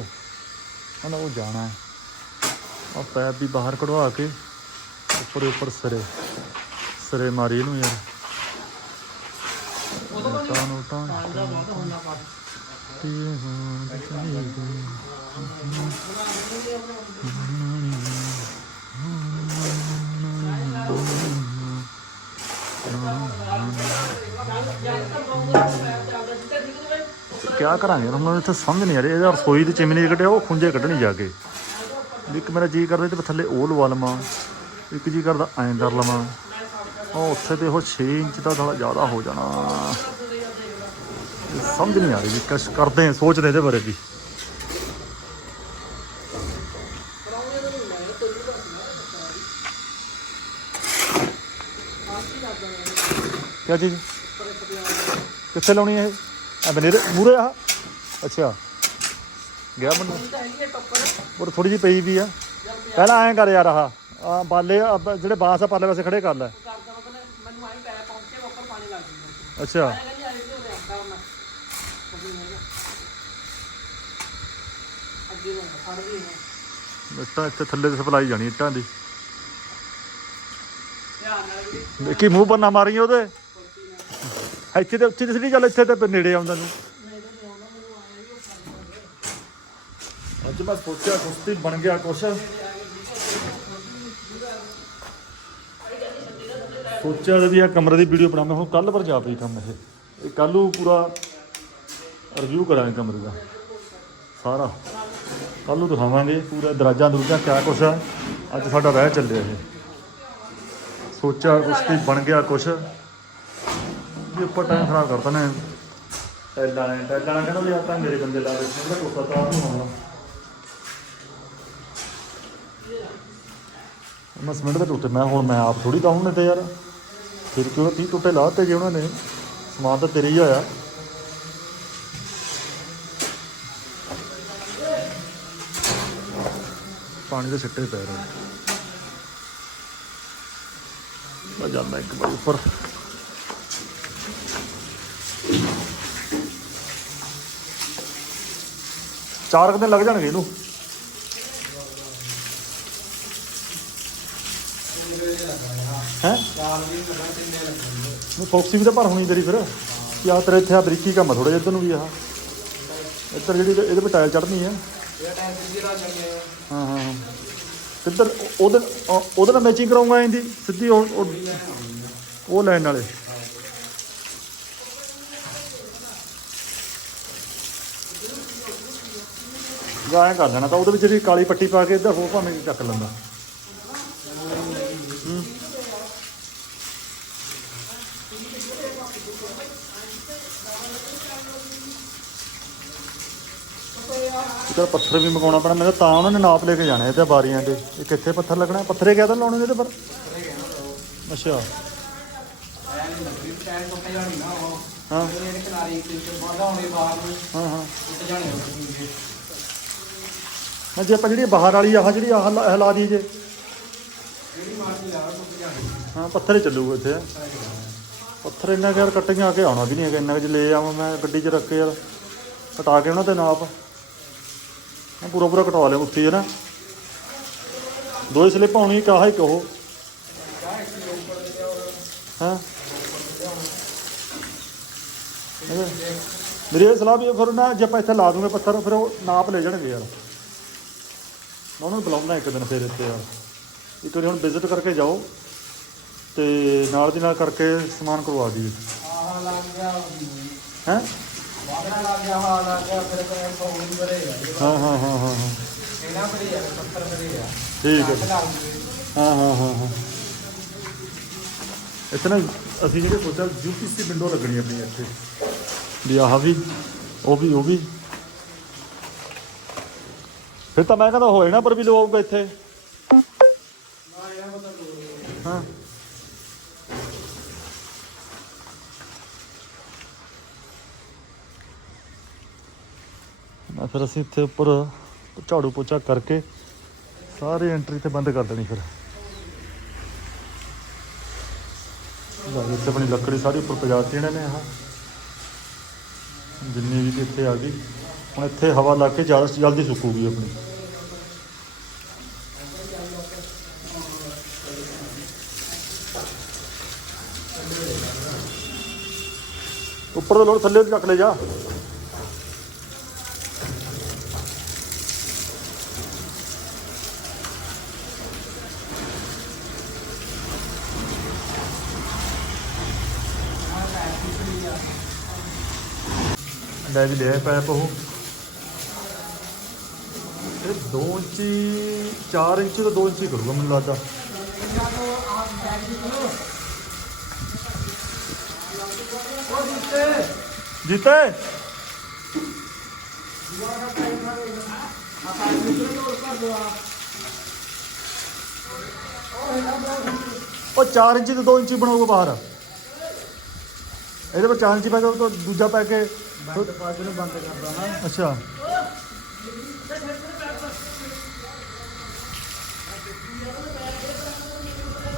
ਹਨਾ ਉਹ ਜਾਣਾ ਹੈ। ਆ ਪੈਪ ਵੀ ਬਾਹਰ ਕਢਵਾ ਕੇ ਉੱਪਰ ਉੱਪਰ ਸਰੇ ਸਰੇ ਮਾਰੀ ਇਹਨੂੰ ਯਾਰ। ਤਾਂ ਨੂੰ ਤਾਂ ਤੇ ਹਾਂ ਦਿਖਾਈ ਦੇ। ਕਿਆ ਕਰਾਂਗੇ? ਹੁਣ ਮੈਨੂੰ ਇੱਥੇ ਸਮਝ ਨਹੀਂ ਆ ਰਹੀ। ਇਹਦਾ ਰਸੋਈ ਦੀ ਚਿਮਨੀ ਕੱਢਿਆ ਉਹ ਖੁੰਝੇ ਕੱਢਣੀ ਜਾ ਕੇ। ਇੱਕ ਮੇਰਾ ਜੀ ਕਰਦਾ ਤੇ ਥੱਲੇ ਉਹ ਲਵਾ ਲਵਾਂ। ਇੱਕ ਜੀ ਕਰਦਾ ਐਂ ਕਰ ਲਵਾਂ। ਉਹ ਉੱਥੇ ਤੇ ਉਹ 6 ਇੰਚ ਦਾ ਥੋੜਾ ਜ਼ਿਆਦਾ ਹੋ ਜਾਣਾ। ਸਮਝ ਨਹੀਂ ਆ ਰਹੀ ਵੀ ਕੁਛ ਕਰਦੇ ਆ, ਸੋਚਦੇ ਇਹਦੇ ਬਾਰੇ ਵੀ। ਕਿਆ ਚੀਜ਼? ਕਿੱਥੇ ਲਾਉਣੀ ਹੈ ਇਹ ਆ ਬਨੇਰੇ ਮੂਰੇ ਆ? ਅੱਛਾ। ਗਿਆ ਮੈਨੂੰ। ਉਹ ਥੋੜੀ ਜਿਹੀ ਪਈ ਵੀ ਆ। ਪਹਿਲਾਂ ਐਂ ਕਰ ਯਾਰ ਆਹ। ਆ ਬਾਲੇ ਆ ਜਿਹੜੇ ਬਾਂਸ ਆ, ਪਰਲੇ ਪਾਸੇ ਖੜੇ ਕਰ ਲੈ। ਅੱਛਾ। ਇੱਟਾਂ ਇੱਥੇ ਥੱਲੇ ਤੇ ਸਪਲਾਈ ਜਾਣੀ, ਇੱਟਾਂ ਦੀ। ਦੇਖੀ ਮੂੰਹ ਪਰ ਨਾ ਮਾਰੀ ਉਹਦੇ। ਇੱਥੇ ਤੇ ਉੱਥੇ ਤੇ ਨਹੀਂ ਚੱਲ ਇੱਥੇ ਤੇ ਨੇੜੇ ਆਉਂਦਾ ਨੂੰ ਅੱਜ ਮੈਂ ਸੋਚਿਆ ਕੁਸ਼ਤੀ ਬਣ ਗਿਆ ਕੁਛ। ਸੋਚਿਆ ਵੀ ਇਹ ਕਮਰੇ ਦੀ ਵੀਡੀਓ ਬਣਾਵਾਂ, ਹੁਣ ਕੱਲ ਪਰ ਜਾ ਪਈ ਕੰਮ ਇਹ। ਇਹ ਕੱਲ ਨੂੰ ਪੂਰਾ ਰਿਵਿਊ ਕਰਾਂਗੇ ਕਮਰੇ ਦਾ, ਸਾਰਾ। ਕੱਲ ਨੂੰ ਦਿਖਾਵਾਂਗੇ ਪੂਰਾ ਦਰਾਜਾਂ ਦਰੂਜਾਂ ਕਿਆ ਕੁਛ ਆ। ਅੱਜ ਸਾਡਾ ਰਹਿ ਚੱਲਿਆ ਇਹ। ਸੋਚਿਆ ਕੁਸ਼ਤੀ ਬਣ ਗਿਆ ਕੁਛ। ਵੀ ਉੱਪਰ ਟਾਈਮ ਖਰਾਬ ਕਰਤਾ ਨੇ ਟੈਲਾਂ ਨੇ ਟੈਲਾਂ ਨੇ ਕਹਿੰਦਾ ਵੀ ਆਪਾਂ ਮੇਰੇ ਬੰਦੇ ਲਾ ਦੇ ਕਹਿੰਦਾ ਕੋਸਾ ਤਾਂ ਨਹੀਂ ਹੋਣਾ। ਮੈਂ ਸਮਿੰਟ ਦੇ ਟੁੱਟੇ ਮੈਂ ਹੁਣ ਮੈਂ ਆਪ ਥੋੜੀ ਲਾਉਣੇ ਤੇ ਯਾਰ। ਫਿਰ ਕਿਉਂ 30 ਟੁੱਟੇ ਲਾਤੇ ਜੇ ਉਹਨਾਂ ਨੇ। ਸਮਾਨ ਤਾਂ ਤੇਰੇ ਹੀ ਹੋਇਆ। ਪਾਣੀ ਦੇ ਛਿੱਟੇ ਪੈ ਰਹੇ ਮੈਂ ਜਾਂਦਾ ਇੱਕ ਵਾਰ ਉੱਪਰ। ਚਾਰ ਕੁ ਦਿਨ ਲੱਗ ਜਾਣਗੇ ਇਹਨੂੰ। ਹੈ? ਨੂੰ ਫੋਕਸੀ ਵੀ ਤਾਂ ਭਰ ਹੋਣੀ ਤੇਰੀ ਫਿਰ। ਕੀ ਆ ਤੇਰੇ ਇੱਥੇ ਆ ਬਰੀਕੀ ਕੰਮ ਥੋੜਾ ਜਿਹਾ ਇੱਧਰ ਨੂੰ ਵੀ ਆ ਇੱਧਰ ਜਿਹੜੀ ਇਹਦੇ- ਇਹਦੇ ਤੇ ਟਾਇਲ ਚੜਨੀ ਆ। ਹਾਂ ਹਾਂ ਹਾਂ। ਇੱਧਰ ਉਹਦੇ ਉਹਦੇ ਨਾਲ ਮੈਚਿੰਗ ਕਰਾਉਂਗਾ ਇਹਦੀ, ਸਿੱਧੀ ਉਹ ਉਹ- ਉਹ ਲਾਈਨ ਨਾਲੇ। ਜਾਂ ਕਰ ਲੈਣਾ ਤਾਂ ਉਹਦੇ ਵਿੱਚ ਜਿਹੜੀ ਕਾਲੀ ਪੱਟੀ ਪਾ ਕੇ ਇੱਧਰ ਹੋਰ ਭਾਵੇਂ ਚੱਕ ਲੈਂਦਾ। ਹੂੰ। ਪੱਥਰ ਵੀ ਮਗਾਉਣਾ ਪੈਣਾ, ਮੈਂ ਕਿਹਾ ਤਾਂ ਉਹਨਾਂ ਨੇ ਨਾਪ ਲੈ ਕੇ ਜਾਣੇ ਤੇ ਬਾਰੀਆਂ ਦੇ। ਇਹ ਕਿੱਥੇ ਪੱਥਰ ਲੱਗਣਾ? ਪੱਥਰੇ ਕਿਆ ਤਾਂ ਲਾਉਣੇ ਇਹਦੇ ਪਰ? ਅੱਛਾ। ਟਾਈਮ ਹਾਂ ਹਾਂ। ਹਾਂ ਜੇ ਆਪਾਂ ਜਿਹੜੀ ਬਾਹਰ ਵਾਲੀ ਆਹ ਜਿਹੜੀ ਆਹ ਲਾ- ਇਹ ਲਾ ਦੀ ਜੇ। ਹਾਂ, ਪੱਥਰ ਹੀ ਚੱਲੂਗਾ ਇੱਥੇ। ਪੱਥਰ ਇੰਨਾ ਕੁ ਯਾਰ ਕੱਟੀਆਂ ਆ ਕੇ ਆਉਣਾ ਵੀ ਨਹੀਂ ਹੈਗਾ, ਇੰਨਾ ਕੁ ਜੇ ਲੈ ਆਵਾਂ ਮੈਂ ਗੱਡੀ 'ਚ ਰੱਖ ਕੇ ਯਾਰ ਕਟਾ ਕੇ ਉਹਨਾਂ ਤੇ ਨਾਪ ਮੈਂ ਪੂਰਾ ਪੂਰਾ ਕਟਵਾ ਲਿਆ ਉੱਥੇ ਹੈ ਨਾ। ਦੋ ਹੀ ਸਲਿੱਪ ਆਉਣੀ ਕਾਹ ਇੱਕ ਉਹ। ਹਾਂ? ਇਹਦੇ- ਮੇਰੀ ਇਹ ਸਲਾਹ ਵੀ ਹੈ, ਫਿਰ ਨਾ ਜੇ ਆਪਾਂ ਇੱਥੇ ਲਾ ਦੂੰਗੇ ਪੱਥਰ, ਫਿਰ ਉਹ ਨਾਪ ਲੈ ਜਾਣਗੇ ਯਾਰ। ਮੈਂ ਉਹਨਾਂ ਨੂੰ ਬੁਲਾਉਣਾ ਇੱਕ ਦਿਨ ਫਿਰ ਇੱਥੇ। ਯਾਰ ਇੱਕ ਵਾਰੀ ਹੁਣ ਵਿਜ਼ਿਟ ਕਰਕੇ ਜਾਓ ਤੇ ਨਾਲ ਦੀ ਨਾਲ ਕਰਕੇ ਸਮਾਨ ਕਰਵਾ ਦਈਏ ਆਹ ਲੱਗ ਗਿਆ ਹੈ? ਵਾਹਣਾ ਲੱਗ ਗਿਆ ਹਾਂ ਲੱਗ ਗਿਆ ਫਿਰ ਕੋਈ ਪ੍ਰੋਬਲਮ ਕਰੇਗਾ ਹਾਂ ਹਾਂ ਹਾਂ ਹਾਂ ਹਾਂ। ਇਹਨਾਂ ਬੜੇ ਆ? 70 ਬੜੇ ਆ। ਠੀਕ ਹੈ। ਹਾਂ ਹਾਂ ਹਾਂ ਹਾਂ। ਇੱਥੇ ਨਾ ਅਸੀਂ ਜਿਹੜੇ ਸੋਚਿਆ ਯੂਪੀਸੀ ਵਿੰਡੋ ਲੱਗਣੀ ਆਪਣੀ ਇੱਥੇ। ਵੀ ਆਹ ਵੀ ਉਹ ਵੀ ਉਹ ਵੀ। ਫਿਰ ਤਾਂ ਮੈਂ ਕਹਿੰਦਾ ਹੋ ਜਾਣਾ ਪਰ ਵੀ ਲਵਾਊਗਾ ਇੱਥੇ। ਹਾਂ। ਨਾ ਫਿਰ ਅਸੀਂ ਇੱਥੇ ਉੱਪਰ ਝਾੜੂ ਪੋਚਾ ਕਰਕੇ ਸਾਰੇ ਐਂਟਰੀ ਤੇ ਬੰਦ ਕਰ ਦੇਣੀ ਫਿਰ। ਲੈ ਇੱਥੇ ਆਪਣੀ ਲੱਕੜੀ ਸਾਰੀ ਉੱਪਰ ਪਜਾਤੀ ਇਹਨਾਂ ਨੇ, ਆਹ। ਜਿੰਨੀ ਵੀ ਇੱਥੇ ਆ ਗਈ। ਹੁਣ ਇੱਥੇ ਹਵਾ ਲੱਗ ਕੇ ਜ਼ਿਆਦਾ ਜਲਦੀ ਸੁੱਕੂਗੀ ਆਪਣੀ। ਉੱਪਰ ਦਾ ਲੋੜ ਥੱਲੇ ਚੱਕ ਲੈ ਜਾ। ਲੈ ਵੀ ਲਿਆ ਪੈਪ ਉਹ। ਇਹ 2 ਇੰਚੀ 4 ਇੰਚੀ ਤੋਂ 2 ਇੰਚੀ ਕਰੂਗਾ ਮੈਨੂੰ ਲੱਗਦਾ। ਜੀਤੇ। ਉਹ 4 ਇੰਚੀ ਤੋਂ 2 ਇੰਚੀ ਬਣਾਊਗਾ ਬਾਹਰ। ਇਹਦੇ ਪਰ 4 ਇੰਚੀ ਪੈ ਕੇ ਉਹ ਤੋਂ ਦੂਜਾ ਪੈ ਕੇ ਬੰਦ ਬੰਦ ਕਰਦਾ ਨਾ ਅੱਛਾ।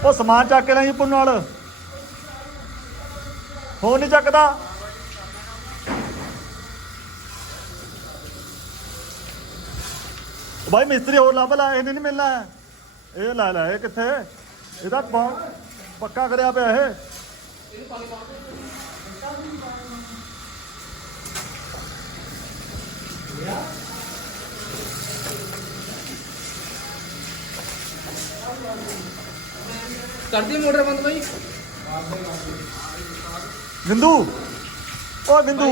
ਉਹ ਸਮਾਨ ਚੱਕ ਕੇ ਲਈ ਪੁੰਨ ਨਾਲ। ਹੋ ਨਹੀਂ ਚੱਕਦਾ। ਭਾਈ ਮਿਸਤਰੀ ਹੋਰ ਲੱਭ ਲੈ, ਇਹਨੇ ਨਹੀਂ ਮਿਲਣਾ। ਇਹ ਲੈ ਲੈ, ਇਹ ਕਿੱਥੇ? ਇਹਦਾ ਪੱਕਾ ਕਰਿਆ ਪਿਆ ਇਹ। ਕਰਦੀ ਮੋਟਰ ਬੰਦ ਬਾਈ। ਬਿੰਦੂ। ਓ ਬਿੰਦੂ।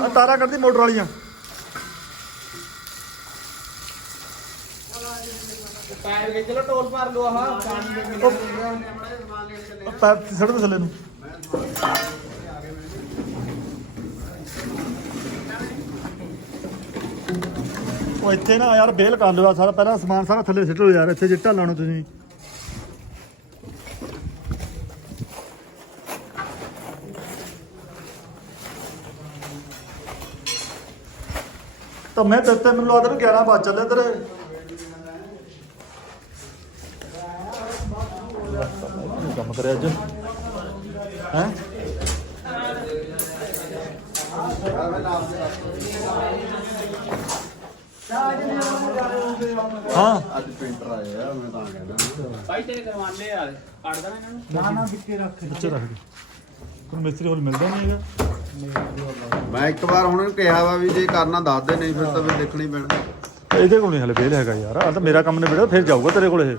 ਓ ਤਾਰਾ ਕਰਦੀ ਮੋਟਰ ਵਾਲੀਆਂ। ਪੈਰ ਕੇ ਚਲੋ ਟੋਲ ਭਰ ਲਓ ਆਹ। ਪਾਣੀ ਦੇ ਪੈਰ ਦੇ ਥੱਲੇ ਨੂੰ। ਉਹ ਇੱਥੇ ਨਾ ਯਾਰ ਬੇਲ ਕਰ ਲਿਓ ਸਾਰਾ। ਪਹਿਲਾਂ ਸਮਾਨ ਸਾਰਾ ਥੱਲੇ ਸਿੱਟੋ ਯਾਰ। ਇੱਥੇ ਜਿੱਟਾ ਲਾਉਣਾ ਤੁਸੀਂ। ਤਾਂ ਮੈਂ ਤੇ ਤੇ ਮੈਨੂੰ ਲੱਗਦਾ ਵੀ 11 ਵਜ ਚੱਲੇ ਤੇਰੇ। ਕੰਮ ਕਰਿਆ ਅੱਜ? ਹੈ? ਹਾਂ। ਅੱਜ ਪੇਂਟਰ ਆਏ ਆ ਮੈਂ ਤਾਂ ਕਹਿੰਦਾ ਬਾਈ ਤੇਰੇ ਕਰਵਾਨੇ ਆ ਕੱਢ ਇਹਨਾਂ ਨੂੰ। ਨਾ ਨਾ ਵਿੱਕੇ ਰੱਖ ਬੱਚੇ ਰੱਖ ਦੇ। ਕੋਈ ਮਿਸਤਰੀ ਹੋਰ ਮਿਲਦਾ ਨਹੀਂ ਹੈਗਾ। ਮੈਂ ਇੱਕ ਵਾਰ ਹੁਣ ਇਹਨੂੰ ਕਿਹਾ ਵਾ ਵੀ ਜੇ ਕਰਨਾ ਦੱਸ ਦੇ ਨਹੀਂ ਫਿਰ ਤਾਂ ਫਿਰ ਦੇਖਣੀ ਪੈਣਾ। ਇਹਦੇ ਕੋਲ ਨਹੀਂ ਹਲੇ ਵੇਲ ਹੈਗਾ ਯਾਰ ਆ ਤਾਂ ਮੇਰਾ ਕੰਮ ਨੇ ਬੇੜਾ ਫਿਰ ਜਾਊਗਾ ਤੇਰੇ ਕੋਲ ਇਹ।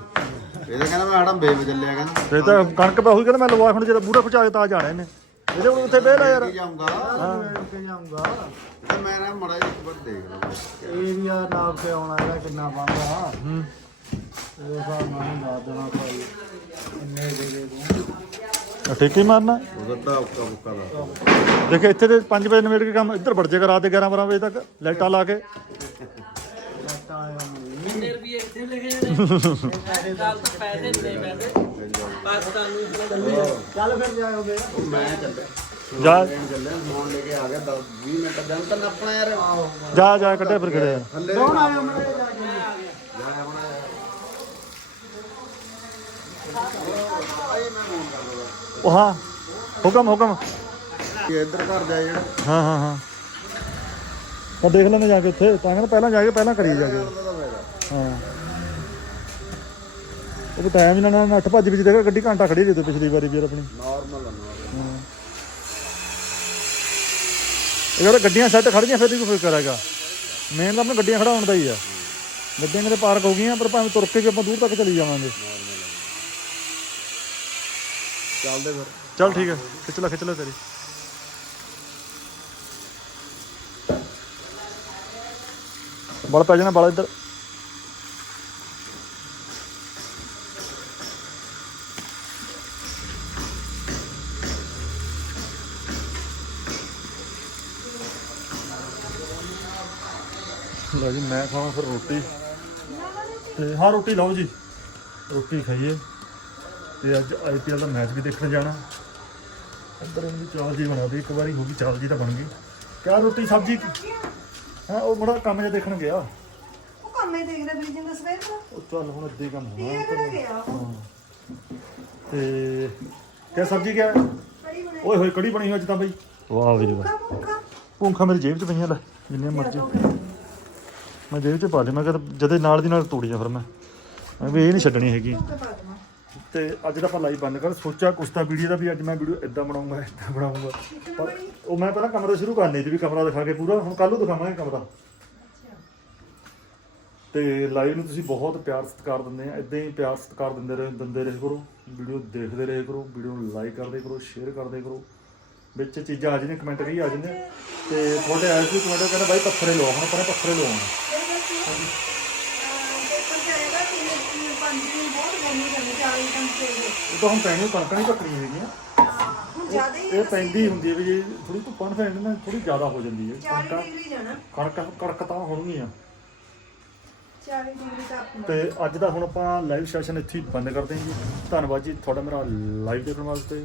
ਇਹਦੇ ਕਹਿੰਦਾ ਮੈਂ ਹੜਾਂ ਬੇਬ ਚੱਲਿਆ ਕਹਿੰਦਾ। ਫਿਰ ਤਾਂ ਕਣਕ ਪਾ ਹੋਈ ਕਹਿੰਦਾ ਮੈਂ ਲਵਾ ਹੁਣ ਜਦੋਂ ਬੂੜਾ ਪਚਾ ਕੇ ਤਾਂ ਜਾਣਾ ਇਹਨੇ। ਇਹਦੇ ਕੋਲ ਉੱਥੇ ਵੇਲ ਆ ਯਾਰ। ਕੀ ਜਾਊਂਗਾ। ਕੇ ਜਾਊਂਗਾ ਤੇ ਮੈਂ ਨਾ ਮੜਾ ਇੱਕ ਵਾਰ ਦੇਖ ਲਵਾਂ। ਏਰੀਆ ਨਾਪ ਕੇ ਆਉਣਾ ਇਹਦਾ ਕਿੰਨਾ ਬਣਦਾ ਹੂੰ। ਇਹ ਨਾਲ ਨੂੰ ਦੱਸ ਦੇਣਾ ਭਾਈ ਇੰਨੇ ਦੇ ਦੇ ਦੂੰ ਆ ਠੇਕੇ ਹੀ ਮਾਰਨਾ? ਉਹਦਾ ਉੱਕਾ ਬੁੱਕਾ ਦਾ ਦੇਖ ਇੱਥੇ ਤੇ 5 ਵਜੇ ਨਵੇੜ ਕੇ ਕੰਮ ਇੱਧਰ ਵੜ ਜਾਏਗਾ ਰਾਤ ਦੇ 11 12 ਵਜੇ ਤੱਕ ਲਾਈਟਾਂ ਲਾ ਕੇ। ਮੈਨੂੰ ਰੁਪਏ ਇੱਥੇ ਲਿਖੇ ਨੇ ਗੱਲ ਤਾਂ ਪੈਸੇ ਨਹੀਂ ਪੈਸੇ ਬਸ ਤੁਹਾਨੂੰ ਚੱਲ ਫਿਰ ਜਾਓਗੇ ਉਹ ਮੈਂ ਚੱਲਿਆ ਜਾ। ਲੈਣ ਚੱਲਿਆ ਫੋਨ ਲੈ ਕੇ ਆ ਗਿਆ 10 20 ਮਿੰਟ ਦਿਨ ਤਾਂ ਨੱਪਣਾ ਯਾਰ ਜਾ ਜਾ ਕੱਢਿਆ ਫਿਰ ਥੱਲੇ ਕੌਣ ਆਇਆ ਮੇਰੇ ਜਾ ਕੇ ਮੈਂ ਫੋਨ ਕਰ ਉਹ ਹਾਂ ਹੁਕਮ ਹੁਕਮ। ਇੱਧਰ ਘਰ ਜਾ ਜਿਹੜਾ। ਹਾਂ ਹਾਂ ਹਾਂ। ਤਾਂ ਦੇਖ ਲੈਂਦੇ ਜਾ ਕੇ ਉੱਥੇ ਤਾਂ ਕਹਿੰਦਾ ਪਹਿਲਾਂ ਜਾ ਕੇ ਪਹਿਲਾਂ ਕਰੀ ਜਾ ਕੇ। ਹਾਂ। ਉਹ ਟਾਈਮ ਇਹਨਾਂ ਨਾਲ ਨੱਠ ਭੱਜ ਵਿੱਚ ਦੇਖਾ ਗੱਡੀ ਘੰਟਾ ਖੜੀ ਰਹੀ ਤੇ ਪਿਛਲੀ ਵਾਰੀ ਵੀ ਯਾਰ ਆਪਣੀ। Normal normal। ਇਹ ਗੱਡੀਆਂ ਸੈੱਟ ਖੜ ਗਈਆਂ ਫਿਰ ਵੀ ਕੋਈ ਫਿਕਰ ਹੈਗਾ। ਮੇਨ ਤਾਂ ਆਪਣਾ ਗੱਡੀਆਂ ਖੜਾਉਣ ਦਾ ਹੀ ਆ। ਗੱਡੀਆਂ ਕਿਤੇ ਪਾਰਕ ਹੋ ਗਈਆਂ ਪਰ ਭਾਵੇਂ ਤੁਰ ਕੇ ਵੀ ਆਪਾਂ ਦੂਰ ਤੱਕ ਚਲੀ ਜਾਵਾਂਗੇ। ਚੱਲਦੇ ਫਿਰ। ਚੱਲ ਠੀਕ ਹੈ ਖਿੱਚ ਲੈ ਖਿੱਚ ਲੈ ਤੇਰੀ। ਬਲ ਪੈ ਜਾਣਾ ਬਲ ਇੱਧਰ। ਲਓ ਜੀ ਮੈਂ ਖਾਵਾਂ ਫਿਰ ਰੋਟੀ। ਤੇ ਹਾਂ ਰੋਟੀ ਲਓ ਜੀ। ਰੋਟੀ ਖਾਈਏ। ਤੇ ਅੱਜ ਆਈਪੀਐਲ ਦਾ ਮੈਚ ਵੀ ਦੇਖਣ ਜਾਣਾ। ਇੱਧਰ ਇਹਦੀ ਚਾਲ ਜੀ ਬਣਾ ਦੇ ਇੱਕ ਵਾਰੀ ਹੋ ਗਈ ਚਾਲ ਜੀ ਤਾਂ ਬਣ ਗਈ। ਕਿਆ ਰੋਟੀ ਸਬਜ਼ੀ? ਹਾਂ ਉਹ ਬੜਾ ਕੰਮ ਜਿਹਾ ਦੇਖਣ ਗਿਆ। ਉਹ ਕੰਮੇ ਦੇਖਦਾ ਬ੍ਰਿਜਿੰਗ ਦਾ ਸਵੇਰ ਦਾ। ਉਹ ਚੱਲ ਹੁਣ ਅੱਧੇ ਕੰਮ ਹੋਣਾ ਕਿਹੜਾ ਗਿਆ ਤੇ ਕਿਆ ਸਬਜ਼ੀ ਕਿਆ? ਓਏ ਹੋਏ ਕੜੀ ਬਣੀ ਹੋਈ ਅੱਜ ਤਾਂ ਬਈ। ਵਾਹ ਵੀ ਵਾਹ। ਭੂੰਖਾ ਮੇਰੀ ਜੇਬ 'ਚ ਪਈਆਂ ਲੈ ਜਿੰਨੀਆਂ ਮਰਜ਼ੀ। ਮੈਂ ਜੇਬ 'ਚ ਪਾ ਦੇ ਮੈਂ ਕਿਹਾ ਜਦੇ ਨਾਲ ਦੀ ਨਾਲ ਤੋੜੀਆਂ ਫਿਰ ਮੈਂ। ਮੈਂ ਵੀ ਇਹ ਨਹੀਂ ਛੱਡਣੀ ਹੈਗੀ। ਤੇ ਅੱਜ ਦਾ ਆਪਾਂ ਲਾਈਵ ਬੰਦ ਕਰ, ਸੋਚਿਆ ਕੁਛ ਤਾਂ ਵੀਡੀਓ ਦਾ ਵੀ ਅੱਜ ਮੈਂ ਵੀਡੀਓ ਇਦਾਂ ਬਣਾਉਂਗਾ ਇਦਾਂ ਬਣਾਉਂਗਾ। ਪਰ ਉਹ ਮੈਂ ਪਹਿਲਾਂ ਕਮਰਾ ਸ਼ੁਰੂ ਕਰਨੀ ਸੀ ਵੀ ਕਮਰਾ ਦਿਖਾ ਕੇ ਪੂਰਾ, ਹੁਣ ਕੱਲ ਨੂੰ ਦਿਖਾਵਾਂਗੇ ਕਮਰਾ। ਤੇ ਲਾਈਵ ਨੂੰ ਤੁਸੀਂ ਬਹੁਤ ਪਿਆਰ ਸਤਿਕਾਰ ਦਿੰਦੇ ਆ ਇਦਾਂ ਹੀ ਪਿਆਰ ਸਤਿਕਾਰ ਦਿੰਦੇ ਰਹੇ ਦਿੰਦੇ ਰਹੇ ਕਰੋ ਵੀਡੀਓ ਦੇਖਦੇ ਰਹੇ ਕਰੋ ਵੀਡੀਓ ਨੂੰ ਲਾਈਕ ਕਰਦੇ ਕਰੋ ਸ਼ੇਅਰ ਕਰਦੇ ਕਰੋ। ਵਿੱਚ ਚੀਜ਼ਾਂ ਆ ਜਾਂਦੀਆਂ ਕਮੈਂਟ ਕਹੀ ਆ ਜਾਂਦੇ ਆ। ਤੇ ਤੁਹਾਡੇ ਆਏ ਸੀ ਕਮੈਂਟ ਕਹਿੰਦਾ ਬਾਈ ਪੱਥਰੇ ਲਓ, ਹੁਣ ਆਪਾਂ ਨੇ ਪੱਥਰੇ ਲਵਾਉਣੇ ਪੇਪਰ ਚਾਹੀਦਾ ਕਿ ਪੰਜ ਦਿਨ ਬਹੁਤ ਗਰਮੀ ਕਰਨੀ 40 ਉਹ ਤਾਂ ਹੁਣ ਪੈਣੀ ਕਣਕਾਂ ਨਹੀਂ ਪੱਕਣੀਆਂ ਹੈਗੀਆਂ। ਹੁਣ ਜ਼ਿਆਦਾ ਹੀ ਇਹ ਪੈਂਦੀ ਹੁੰਦੀ ਹੈ ਵੀ ਥੋੜੀ ਧੁੱਪਾਂ ਨੂੰ ਪੈਣ ਨਾ ਥੋੜੀ ਜ਼ਿਆਦਾ ਹੋ ਜਾਂਦੀ ਹੈ। 40 ਕਣਕਾਂ ਡਿਗਰੀ ਜਾਣਾ। ਕਣਕ ਕਣਕ ਤਾਂ ਹੋਣਗੀਆਂ। 40 ਡਿਗਰੀ ਤਾਪਮਾਨ ਤੇ ਅੱਜ ਦਾ ਹੁਣ ਆਪਾਂ ਲਾਈਵ ਸੈਸ਼ਨ ਇੱਥੇ ਹੀ ਬੰਦ ਕਰਦੇ ਹਾਂ ਜੀ ਧੰਨਵਾਦ ਜੀ ਤੁਹਾਡਾ ਮੇਰਾ ਲਾਈਵ ਦੇਖਣ ਵਾਸਤੇ।